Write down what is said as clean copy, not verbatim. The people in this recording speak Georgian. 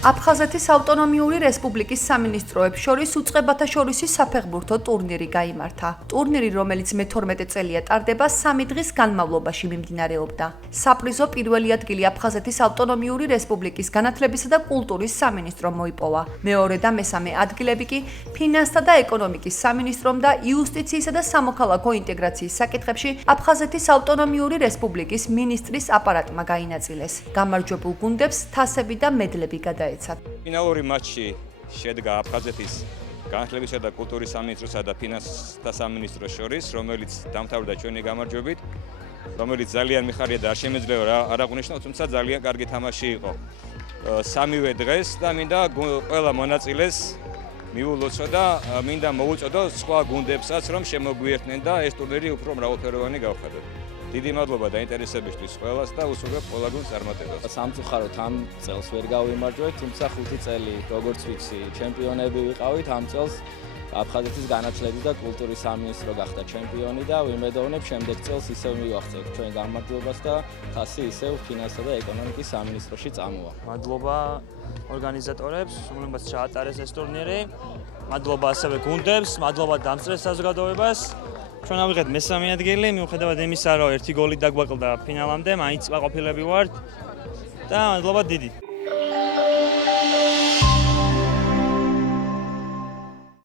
აფხაზეთის ავტონომიური რესპუბლიკის სამინისტროებს შორის უწყებათა შორისი საფეხბურთო ტურნირი გაიმართა. ტურნირი, რომელიც მე-12 წელია ტარდება, 3 დღის განმავლობაში მიმდინარეობდა. საპრიზო პირველი ადგილი აფხაზეთის ავტონომიური რესპუბლიკის განათლებისა და კულტურის სამინისტრომ მოიპოვა. მეორე და მესამე ადგილები კი ფინანსთა და ეკონომიკის სამინისტრომ და იუსტიციისა და სამოქალაქო ინტეგრაციის საკითხებში აფხაზეთის ავტონომიური რესპუბლიკის მინისტრის აპარატმა გაინაწილეს. გამარჯვებულ გუნდებს თასები და მედლები გადაეცათ. ფინალური მატჩი შედგა აფხაზეთის განათლებისა და კულტურის სამინისტროსა და ფინანსთა სამინისტროს შორის, რომელიც დამთავრდა ჩვენი გამარჯვებით, რომელიც ძალიან მიხარია და არ შემეძლება არ აღვნიშნოთ, თუმცა ძალიან კარგი თამაში იყო. სამივე დღეს და მინდა ყველა მონაწილეს მიულოცო და მინდა მოუწოდო სხვა გუნდებსაც, რომ შემოგვიერთნენ და ეს ტურნირი უფრო მრავალფეროვანი გავხადოთ. დიდი მადლობა დაინტერესებისთვის ყველას და უსურვებ ყველა გუნდს წარმატებას. სამწუხაროდ ამ წელს ვერ გავიმარჯვეთ, თუმცა 5 წელი, როგორც ვიცი, ჩემპიონები ვიყავით. ამ წელს აფხაზეთის განათლების და კულტურის სამინისტრო გახდა ჩემპიონი და ვიმედოვნებ შემდეგ წელს ისევ მივახცევთ ჩვენ გამარჯვებას და თასი ისევ ფინანსთა და ეკონომიკის სამინისტროში წამოვა. მადლობა ორგანიზატორებს, რომლებმაც ჩაატარეს ეს ტურნირი. მადლობა ასევე გუნდებს, მადლობა დამწრეს საზოგადოებას. ჩვენ ავიღეთ მესამე ადგილი, მიუხედავად იმისა, რომ ერთი გოლი დაგვაკლდა ფინალამდე, მაინც ყოფილები ვართ და მადლობა დიდი.